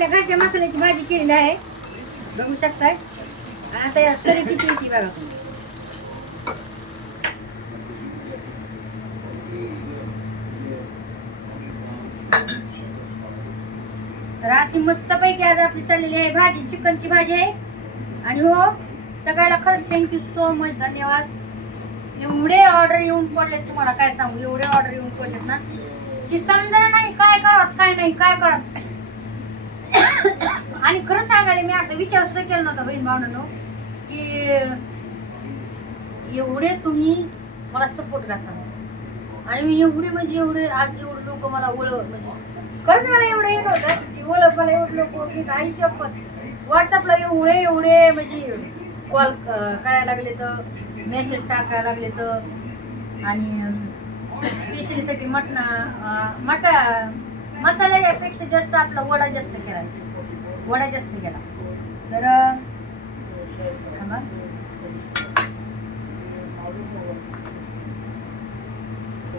आपल्या घरच्या मसाल्याची भाजी केलेली आहे. बघू शकताय. आता या तरी किती येते बघा तुम्ही. तर अशी मस्तपैकी आज आपली चाललेली आहे भाजी चिकनची भाजी आहे. आणि हो सगळ्याला खरंच थँक्यू सो मच धन्यवाद. एवढे ऑर्डर येऊन पडले तुम्हाला काय सांगू? एवढे ऑर्डर येऊन पडलेत ना. की समजा नाही काय करत काय नाही काय करत आणि खरं सांगायला मी असं विचार सुद्धा केला नव्हता बहीण भावनांनो की एवढे तुम्ही मला सपोर्ट करता. आणि मी एवढे म्हणजे एवढे आज एवढे लोक मला ओळख म्हणजे खरंच मला एवढं येत होतं की ओळख मला एवढे लोक ओळखीत काही शपथ. व्हॉट्सअपला एवढे एवढे म्हणजे कॉल करायला लागले तर मेसेज टाकायला लागले तर आणि स्पेशलीसाठी मटणा मटा मसाला मसाल्यापेक्षा जास्त आपला वडा जास्त केला. वडा जास्त केला. तर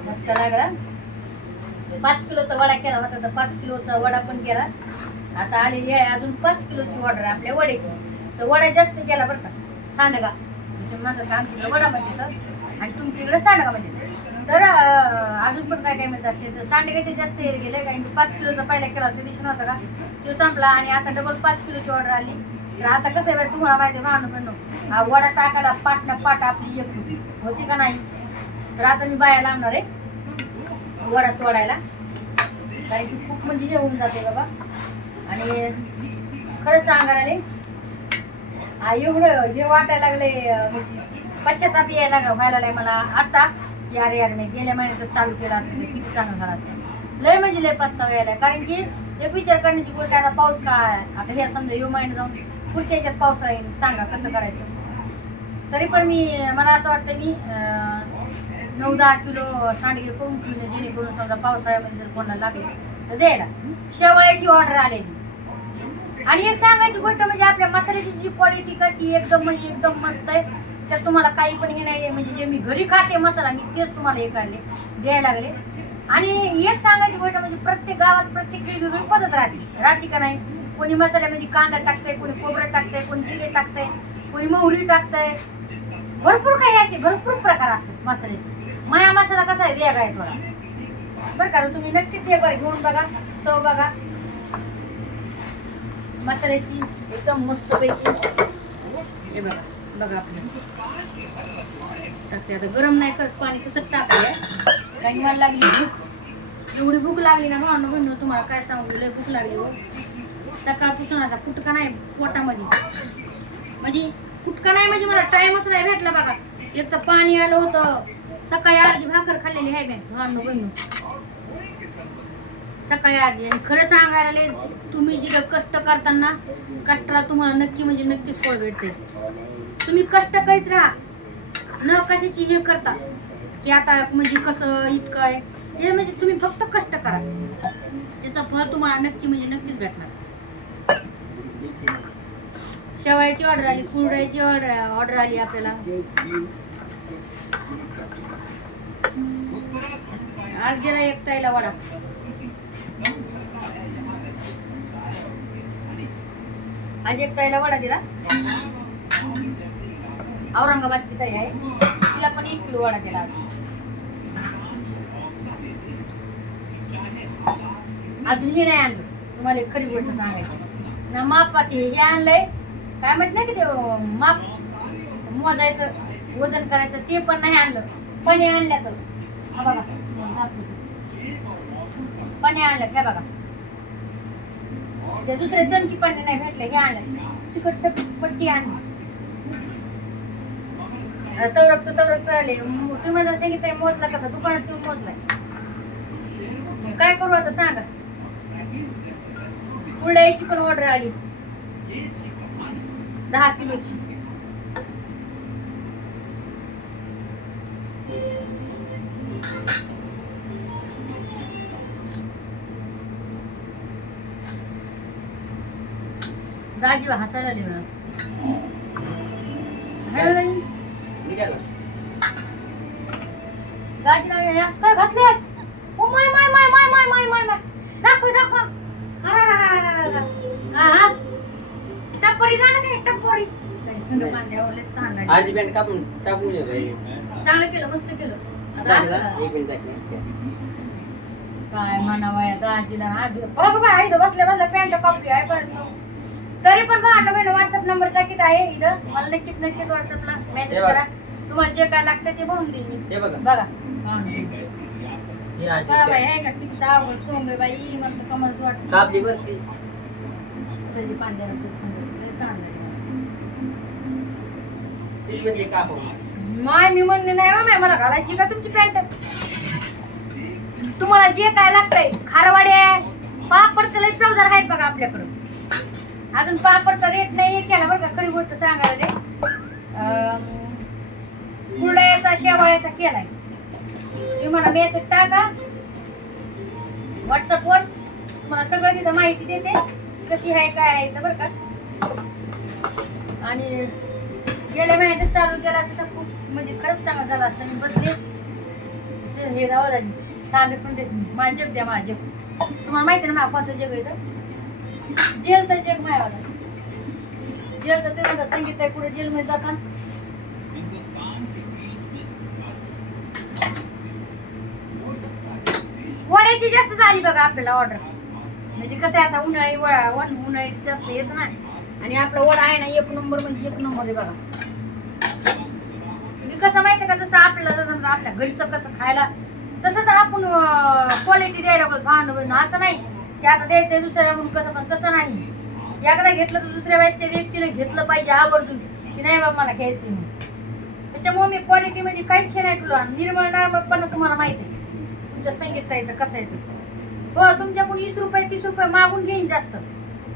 ठसका लागला. पाच किलोचा वडा केला होता तर पाच किलोचा वडा पण केला. आता आलेली आहे अजून पाच किलोची ऑर्डर आपल्या वड्याची. तर वडा जास्त केला बरं का. सांडगा. म्हणजे म्हणतात आमच्याकडे वडा म्हणजे आणि तुमच्या इकडे सांडगा म्हणजे तर अजून पण काय काय मिळत असते तर सांडग्याचे जास्त हे गेले कारण पाच किलोचा पहिला केला होता दिसून होता का? तो संपला आणि आता डबल पाच किलोची ऑर्डर आली. तर आता कसं आहे तुम्हाला माहिती आहे भावना पण हा वडा टाकायला पाट ना पाट आपली एक होती. का नाही? तर आता मी बाया लावणार आहे वडा तोडायला. कारण की खूप म्हणजे हे होऊन जाते बाबा. आणि खरं सांगायला आ, एवढं हे वाटायला लागले म्हणजे पश्चाताप यायला लागला व्हायला लागलाय मला. आता अरे यार मी गेल्या महिन्याचा चालू केलं असतं ते किती चांगलं झालं असतं. लय म्हणजे लय पस्तावा यायला. कारण की एक विचार करण्याची गोष्ट आता पाऊस काय आता हे समजा यो महिना जाऊन पुढच्या याच्यात पाऊस राहील सांगा कसं करायचं? तरी पण मी मला असं वाटतं मी अं, नऊ दहा किलो सांडगे करून ठेवले जेणेकरून समजा पावसाळ्यामध्ये जर कोणाला लागले तर द्यायला. शेवळ्याची ऑर्डर आलेली. आणि एक सांगायची गोष्ट म्हणजे आपल्या मसाल्याची जी क्वालिटी का ती एकदम म्हणजे एकदम मस्त आहे. त्यात तुम्हाला काही पण हे नाही म्हणजे जे मी घरी खाते मसाला मी तेच तुम्हाला हे काढले द्यायला लागले. आणि एक सांगायची गोष्ट म्हणजे प्रत्येक गावात प्रत्येक वेगवेगळी पद्धत राहते. राहते का नाही? कोणी मसाल्यामध्ये कांदा टाकतंय कोणी खोबरं टाकतंय कोणी जिरे टाकतंय कोणी मोहरी टाकतंय. भरपूर काही असे भरपूर प्रकार असतात मसाल्याचे. माया मसाला कसा आहे वेगळा आहे थोडा. बरं का तुम्ही नक्कीच एक बरं घेऊन बघा चव बघा. मसाल्याची एकदम मस्त पैकी हे बघा बघा आपलं. टाकते आता गरम नाही करत पाणी तसंच टाकले कारण मला लागली भूक. एवढी भूक लागली ना भावना म्हणून तुम्हाला काय सांगू लय भूक लागली हो. सकाळपासून असा कुटका नाही पोटामध्ये. म्हणजे कुटका नाही म्हणजे मला टाईमच नाही भेटला बघा. एक तर पाणी आलं होतं. सकाळी अर्धी भाकर खाल्लेली आहे मी भावना बहिणू सकाळी आधी आणि खरं सांगायला तुम्ही जिथं कष्ट करताना कष्टाला तुम्हाला नक्की म्हणजे नक्कीच फळ भेटते. तुम्ही कष्ट करीत राहा. न कशाची हे करता? की आता म्हणजे कसं इतकं आहे? हे म्हणजे तुम्ही फक्त कष्ट करा. त्याचं फळ तुम्हाला नक्की म्हणजे नक्कीच भेटणार. शेवाळ्याची ऑर्डर आली कुरड्याची ऑर्डर ऑर्डर आली आपल्याला. आज गेला एक ताईला वडा. आज एक ताईला वडा दिला. औरंगाबादची ताई आहे तिला पण एक किलो वडा केला अजून हे नाही आणलं. तुम्हाला खरी गोष्ट सांगायची ना मापाती हे आणलंय. काय माहीत नाही की ते माप मोजायचं वजन करायचं ते पण नाही आणलं. पणे आणल्या तर हा बघा. पणे आणल्यात हे बघा. ते दुसरे चमकी पणे नाही भेटले हे आणलं चिकट पट्टी आणली. तवरपचं तवरपचं आले. तुम्ही म्हणत असे मोजला कसा? दुकानात येऊन मोजलाय. काय करू आता सांगा. पुढे याची पण ऑर्डर आली. दहा किलोची. दाजीवा हसायला लिहिणार гадина, हे असं काय घातले О, май, май, май, май, май, май, май, май! Нахуй, нахуй! झालं काय टपोरी? आधी बँड कापून टाकून चांगलं केलं मस्त केलं. काय म्हणावं या दाजीला बघ बाय इथं बसल्या बसल्या पॅन्ट कॉपी आहे परत तरी पण बहाणं महिने व्हॉट्सअप नंबर टाकीत आहे इथं. मला नक्कीच नक्कीच व्हॉट्सअपला मेसेज करा. तुम्हाला जे काय लागतं ते बनवून देईन मी. हे बघा. बघा. हा. ही बाई. आहे का किती आवड? सोंग आहे बाई मला तर कमलच वाटत. कापली बरं ती. त्याची पांढऱ्या तिची म्हणजे कापून माय मी म्हणले नाही हो माय मला घालायची का तुमची पॅन्ट? तुम्हाला जे काय लागतंय खारवाडे पापड तर लय चवदार आहेत बघा आपल्याकडं. अजून पापडचा रेट नाही हे केला बरं का? खरी गोष्ट सांगायला कुरड्याचा शेवाळ्याचा केलाय. तुम्ही मला मेसेज टाका. व्हॉट्सअपवर तुम्हाला सगळं तिथं माहिती देते. कशी आहे काय आहे तर बरं का. आणि गेल्या महिन्यात चालू केला असतं तर खूप म्हणजे खरंच चांगलं झालं असतं. मी बसले. ते हे राहू दाजी थांबे पण देत माझे जग द्या माझे. तुम्हाला माहिती ना मला कोणतं जग आहे तर जेलचं जग मायावाला. जेलचं ते म्हणतात संगीत आहे कुठे जेलमध्ये जाताना वड्याची जास्त झाली बघा आपल्याला ऑर्डर म्हणजे कसं आहे आता उन्हाळी वळा वन उन्हाळी जास्त येत ना आणि आपला वडा आहे ना एक नंबर म्हणजे एक नंबर आहे बघा. मी कसं माहिती का जसं आपल्याला जसं समजा आपल्या घरचं कसं खायला तसंच आपण क्वालिटी द्यायला लागलो भांड बिंड. असं नाही की आता द्यायचं दुसऱ्या म्हणून कसं पण तसं नाही. एकदा घेतलं तर दुसऱ्या वेळेस त्या व्यक्तीने घेतलं पाहिजे आवर्जून की नाही बाबा मला घ्यायचं त्याच्यामुळे मी क्वालिटीमध्ये काहीच नाही तुला निर्मळ पण तुम्हाला माहिती आहे तुमच्या संगीत ताईचं कसं आहे ते? हो तुमच्याकडून वीस रुपये तीस रुपये मागून घेईन जास्त.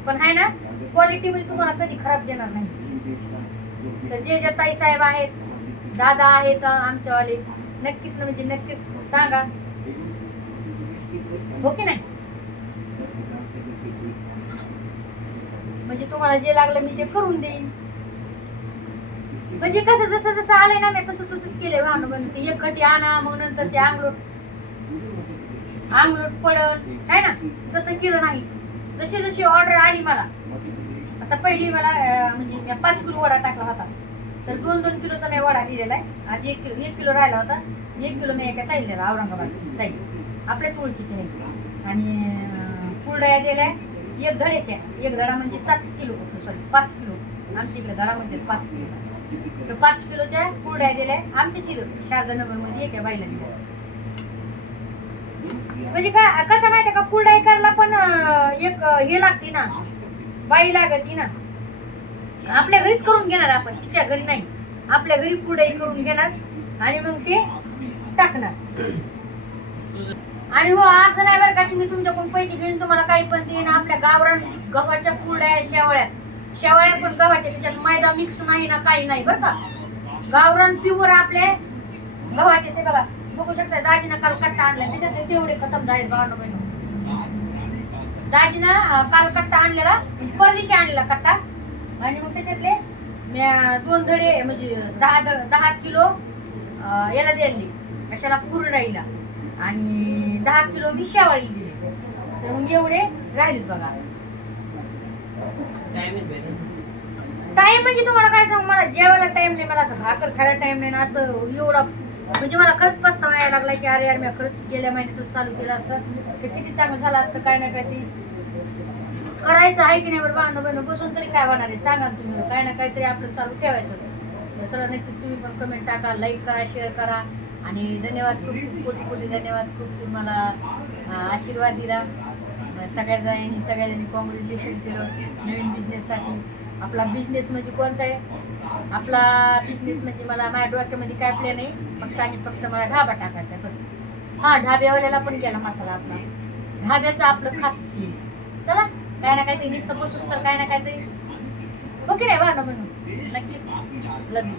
पण आहे ना क्वालिटी म्हणजे तुम्हाला कधी खराब देणार नाही. तर जे जे ताई साहेब आहेत दादा आहेत आमच्यावाले नक्कीच ना म्हणजे नक्कीच सांगा. हो की नाही? म्हणजे तुम्हाला जे लागलं मी ते करून देईन. म्हणजे कसं जसं जसं आलंय ना मी तसं तसंच केलंय. भावना म्हणून ते एक आणा मग नंतर ते अंगलोट अंगलोट पडल है ना? तसं केलं नाही. जशी जशी ऑर्डर आली मला आता पहिली मला म्हणजे पाच किलो वडा टाकला होता. तर दोन दोन किलोचा मी वडा दिलेला आहे. आज एक किलो एक किलो राहिला होता. एक किलो मी एका ताई दिला औरंगाबादची ताई. आपल्याच ओळखीचे आहे आणि कुरडया दिल्या एक धड्याच्या. एक धडा म्हणजे सात किलो सॉरी पाच किलो. आमच्या इकडे धडा म्हणजे पाच किलो. तर पाच किलोच्या कुरड्या दिल्या आमच्याच इथं शारदा नगरमध्ये एका बाईला दिल्या. म्हणजे काय कसं माहितीये का कुरडाई करायला पण एक हे लागते ना बाई लागते ना. आपल्या घरीच करून घेणार आपण तिच्या घरी नाही. आपल्या घरी कुरडाई करून घेणार आणि मग ते टाकणार. आणि हो असं नाही बरं का की मी तुमच्याकडून पैसे घेईन तुम्हाला काही पण देईन. आपल्या गावरान गव्हाच्या कुरड्या शेवळ्या. शेवळ्या पण गव्हाच्या त्याच्यात मैदा मिक्स नाही ना काही नाही बरं का. गावरान प्युअर आपले गव्हाचे ते बघा. बघू शकता दाजीनं काल कट्टा आणला त्याच्यातले तेवढे खतम झाले भावना बहिण. दाजीनं काल कट्टा आणलेला म्हणजे परदेशी आणलेला कट्टा. आणि मग त्याच्यातले दोन धडे म्हणजे दहा दहा किलो याला दिले. कशाला? कुरडाईला. आणि दहा किलो मी शेवाळी दिली. तर मग एवढे राहिलेत बघा. टाइम म्हणजे तुम्हाला काय सांगू? मला जेवायला टाइम नाही मला असं भाकर खायला टाइम नाही ना असं एवढा म्हणजे मला खरंच पस्तावा यायला लागला की अरे यार मी खरंच गेल्या महिन्यातच चालू केलं असतं. ते किती चांगलं झालं असतं काय नाही काय ते. करायचं आहे की नाही बरं भावना बहिण बसून तरी काय होणार आहे? सांगा तुम्ही काय ना काहीतरी आपलं चालू ठेवायचं. चला नक्कीच तुम्ही पण कमेंट टाका लाईक करा शेअर करा. आणि धन्यवाद खूप खूप कोटी कोटी धन्यवाद खूप तुम्हाला आशीर्वाद दिला. सगळ्या जणांनी सगळ्या जणी कॉंग्रॅच्युलेशन केलं नवीन बिझनेससाठी आपला बिझनेस म्हणजे कोणचा आहे? आपला बिझनेस म्हणजे मला माझ्या डोक्यामध्ये काय प्लॅन आहे? फक्त आणि फक्त मला ढाबा टाकायचा आहे, बस. हा ढाब्यावाल्याला पण केला मसाला आपला. ढाब्याचं आपलं खास चला काय ना काहीतरी नुसतं बसूस तर काय ना काहीतरी. ओके नाही वाढणं म्हणून. नक्कीच. लग्न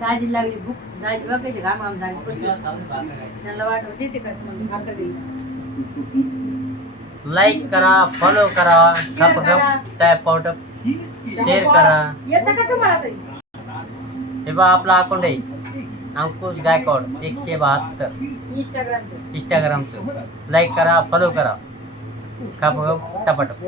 दाजी लागली भूक. दाजी बघ कशी घाम घाम झाली कशी आहे. त्यांना वाटत देते का तुम्हाला भाकर देईल लाईक करा फॉलो करा. टॅप आउट शेअर करा. येतं का तुम्हाला तरी? हे बा आपला अकाउंट आहे. अंकुश गायकवाड एकशे बहात्तर. इंस्टाग्रामचं इंस्टाग्रामचं लाईक करा फॉलो करा. खाप टपाटप